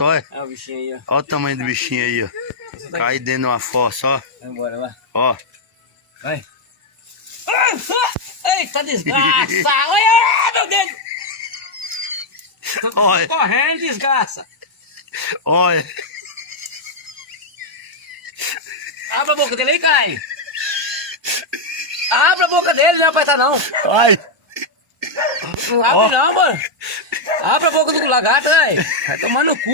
Olha, É o bichinho aí, ó. olha o tamanho do bichinho aí, ó. Cai dentro de uma fossa, ó. Vai embora, vai. Ó. Vai. Eita, desgraça! Olha, meu dedo! Olha. Tô correndo, desgraça! Olha. Abre a boca dele aí, Caio! Abre a boca dele, não aperta não! Ai. Não abre não, mano! Abre a boca do lagarto, velho! Vai tomar no cu!